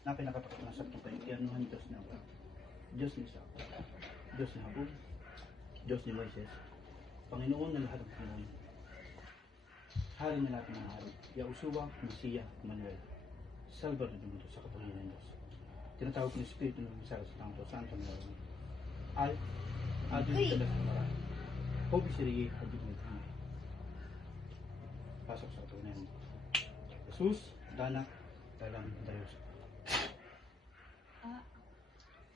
na pinakatakot na sakit pa yan ng Diyos na Diyos ni Isa, Diyos ni Habul, Diyos ni Moises, Panginoon na lahat ng Panginoon. Hari na natin ng hari, Yahushua, Mesiya, Manuel, Salvador ng mundo sa kapangyarihan ng Diyos. Tinatawag ng Espiritu ng Misal sa Santo, Santo Meron. Al, Adil Talas Kamara, Hobi Sirigi, Hadid ng Kami. Pasok sa kapangyarihan. Jesus, Danak, Dalang, Dayos.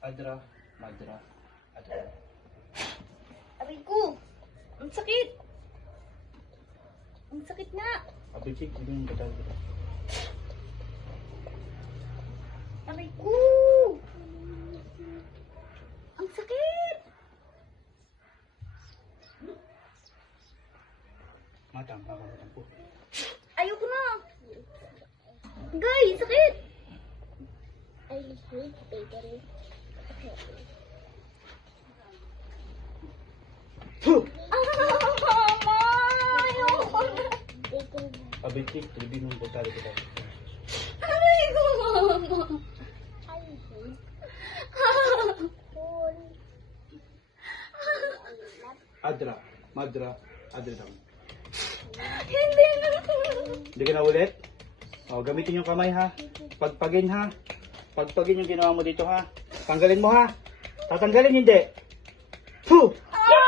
Adra, Madra, Adra. Aray ko! Ang sakit! Ang sakit nga! Abicik, hindi mo batal kita. Aray ko! Ang sakit! Matang, makamatang po. Ayoko na! Gay, sakit! I hate baby. Puh! Mama! Ayoko na! Abicik, hindi mo batal kita. Aray ko, mama! I hate food. Adra, Madra, Adra daw. Hindi na! Hindi ka na ulit? O, gamitin yung kamay ha. Pagpagin ha. Pagpagin yung ginawa mo dito ha. Tanggalin mo ha. Tatanggalin hindi. Puh! Mura!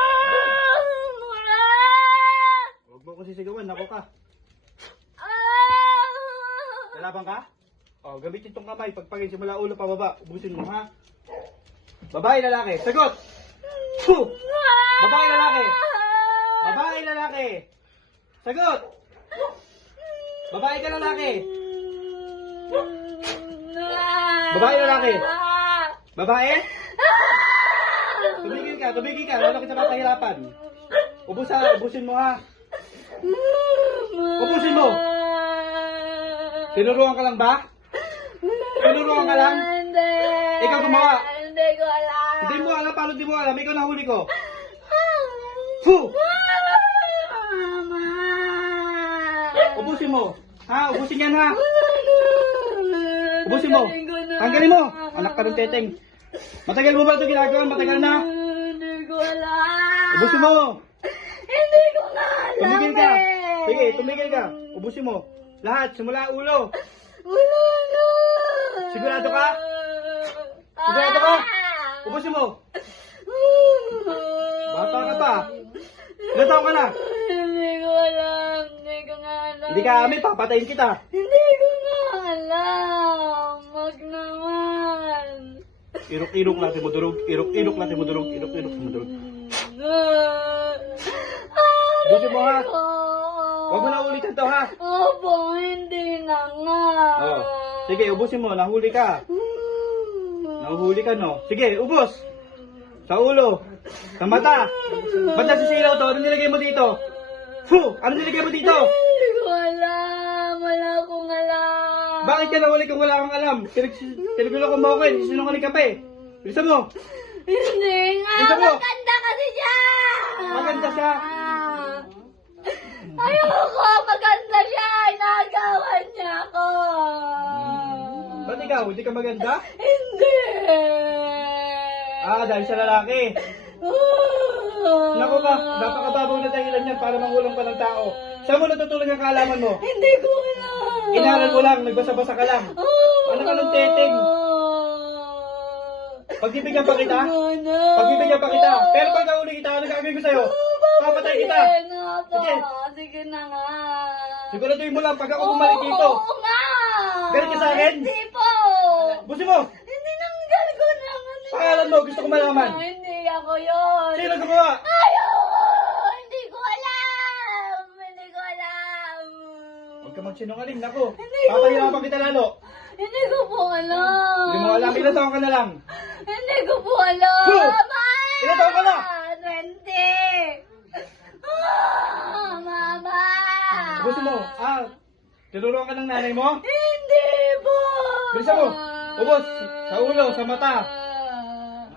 Huwag mo ko sisigawan. Nako ka. Lalaban ka? O, gamitin tong kamay. Pagpagin simula ulo pababa. Ubusin mo ha. Babae, lalaki. Sagot! Puh! Babae, lalaki. Babae, lalaki. Sagot! Babae ka lalaki. Babae, lalaki. Babae? Tumigil ka, tumigil ka. Lalo kita matahirapan. Ubusin mo ha. Ubusin mo. Tinuruan ka lang ba? Tinuruan ka lang? Hindi! Ikaw gumawa. Hindi ko alam! Hindi mo alam, paano di mo alam? Ikaw nahuli ko. Puh! Mama! Ubusin mo. Ha? Ubusin yan ha. Ubusin mo. Tanggalin mo. Anak ka ng teteng. Matagal mo ba ito ginagawa? Matagal na. Hindi ko alam! Ubusin mo. Hindi ko nga alam! Tumigil ka. eh. Sige, tumigil ka. Ubusin mo. Lahat, simula ulo. Wala na! Sigurado ka? Sigurado ka? Ubusin mo. Bata ka pa. Ilan taon ka na? Hindi ko alam! Hindi ko nga alam! Hindi ka amin, papatayin kita. Hindi ko nga alam! Wag naman! Irok-irok natin mo durog. Irok-irok natin mo durog. Irok-irok mo durog. Ubusin mo ha. Huwag mo na ulitin to ha. Opo, hindi na nga. Oh. Sige, ubusin mo. Nahuli ka. Nahuli ka no. Sige, ubos. Sa ulo. Sa mata. Ba't nasisilaw to? Ano nilagay mo dito? Fuh! Ano nilagay mo dito? Hindi ko alam. Wala akong alam. Bakit ka nahuli kung wala kang alam? Pinagulong ko mo ako eh. Sinungaling ka pa eh. Bilisan mo. Hindi nga. Bilisan mo. Maganda kasi siya. Maganda siya. Ayoko. Maganda siya. Inagawan niya ako. Ba't ikaw? Hindi ka maganda? Hindi. Dahil sa lalaki. Naku ka, napakababaw na dahilan yan para mangulong pa ng tao. Saan mo natutunan ang kaalaman mo? Hindi ko alam. Inaral mo lang, nagbasa-basa ka lang. Ano ka ng teteng? Pagbibigyan pa kita? Pagbibigyan pa kita. Pero pag nahuli kita, ano gagawin ko sa'yo? Papatay kita. Sige. Sige na nga. Siguraduhin mo lang pag ako bumalik dito. Oo nga. Galit ka sa akin? Hindi po. Busin mo. Hindi nanggal ko naman. Pangalan mo, gusto ko malaman. Hindi ako yun. Sino gumawa? Ayoko. Hindi ko alam. Hindi ko alam. Huwag ka magsinungaling, naku. Hindi ko- Papahirapan kita lalo. Hindi ko po alam. Hindi mo alam, ilan taon ka na lang? Hindi ko po alam. Huh! Mama! Ilan taon ka na? 20. Mama! Busin mo. Tinuruan ka ng nanay mo? Hindi po! Bilisan mo. Ubos. Sa ulo, sa mata.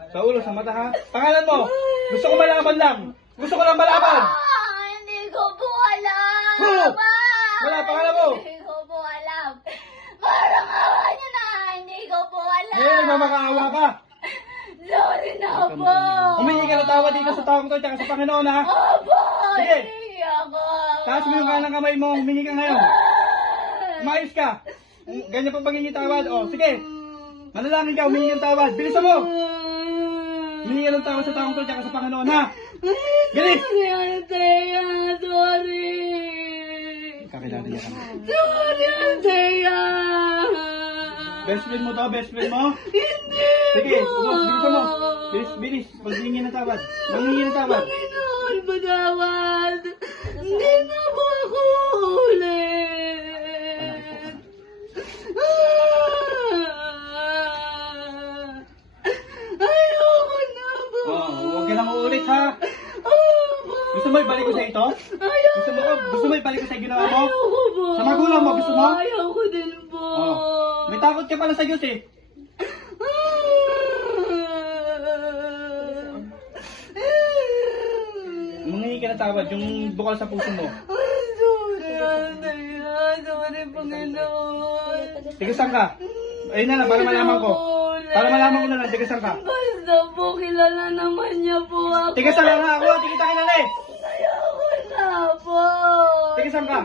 Sa ulo, sa mata ha. Pangalan mo. Gusto ko malaman lang. Gusto ko lang malaman. Hindi ko po alam! Huh! Ma! Wala, pangalan mo. Hindi ko po alam. Parang awa niyo na! Hindi ko ba makaawa ka? Sorry na po. Humingi ka ng tawad dito sa taong to, tsaka sa Panginoon, ha? Opo, Sige. hindi ako. Taas mo yung kanang kamay mo, humingi ka ngayon. Maayos ka. Ganyan pa paghingi tawad. O, sige. Manalangin ka, humingi ng tawad. Bilisan mo. Humingi ka ng tawad sa taong to, tsaka sa Panginoon, ha? Bilis! Sorry, Antea. Sorry. Kakilala niya ka na. Sorry, Antea. Best friend mo to, best friend mo? Hindi Sige, po. bilisan mo. Bilis, bilis. Paghingi ng tawad. Paghingi ng tawad. Panginoon, patawad. Hindi na po ako ulit. Ayoko na po. Oh, huwag ka nang uulit, ha? Opo. Gusto mo ibalik ko sa ito? Gusto mo ibalik ko sa ginawa mo? Ayoko po. Sa magulang mo, gusto mo? Ayoko din po. Oh. May takot ka pala sa Diyos, eh. Mangingi ka ng tawad, yung bukal sa puso mo. Sorry, sorry, Panginoon. Tigasan ka. Ayun na lang, para malaman ko. Para malaman ko na lang, tigasan ka. Basta po, kilala naman niya po ako. Tigasan ka na ako, hindi kita kilala eh. Ayoko na po. Tigasan ka.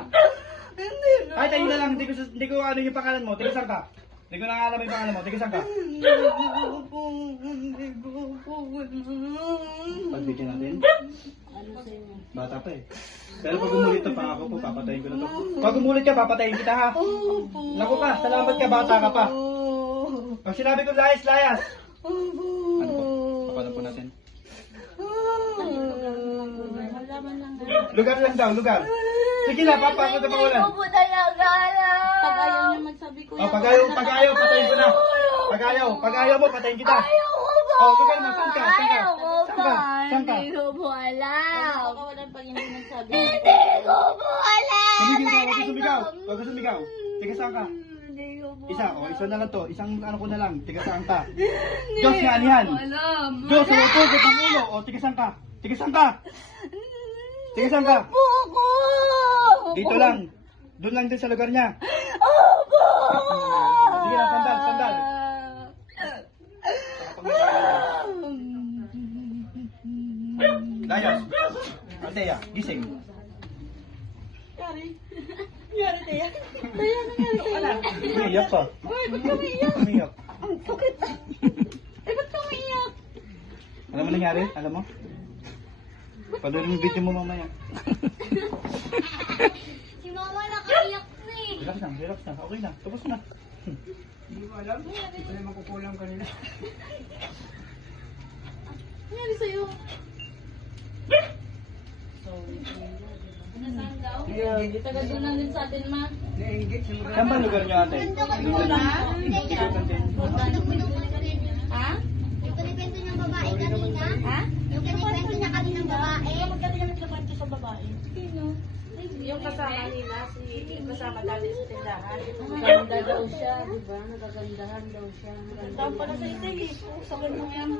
Hindi na. Ay, tayo na lang, hindi ko ano yung pangalan mo. Tigasan ka. Hindi ko na alam yung pangalan mo. Tigasan ka. Hindi ko po. Pagbigyan natin. Bata pa eh. Pero pag umulit to, pangako po, papatayin ko na to. Pag umulit ka, papatayin kita, ha? Naku ka, salamat ka, bata ka pa. Pag sinabi ko layas, layas. Ano po? Papalan po natin. Lugar lang daw, lugar. Sige na, papa, ako na pawalan. Hindi ko po talaga alam. Pag ayaw niya magsabi ko Oh, pag ayaw, patayin ko na. Pag ayaw mo, patayin kita. Ayoko po. Oh, lugar mo, saan ka? Saan ka? Ayoko Saan ka? pa. Saan ka? Hindi ko po alam. Pagkawalan pag hindi magsabi. Hindi ko po alam. Sumigil ka, huwag ka sumigaw. Huwag ka sumigaw. Tiga saan ka? Hindi ko po Isa, o isa na lang to. Isang ano ko na lang. Tiga saan ka? Hindi Diyos nga niyan. ko alam. Diyos, umupo ko ng ulo. O, tiga saan ka? Tiga saan ka? Tiga saan ka? Po ako. Dito lang. Doon lang din sa lugar niya. Opo. Sige lang, sandal, sandal. Dayos. Althea, gising. Umiyak ka. Umiyak. Ba't ka umiyak? Alam mo nangyari? Alam mo? Panurin yung video mo mamaya. Si mama nakaiyak na eh. Relax na, relax na. Okay na, tapos na. Nangyari sa'yo? Tagal doon lang din sa atin, ma. Saan ba lugar niyo ate? Ha? Yung kinikwento niyang babae kanina? Ha? Yung kinikwento niya kaninang babae? Magkano kami nakwento sa babae? Sino? Yung kasama nila, kasama dati sa tindahan. Maganda daw siya, di ba? Nagagandahan daw siya. Naganda pala sa ito, sa ganun yan.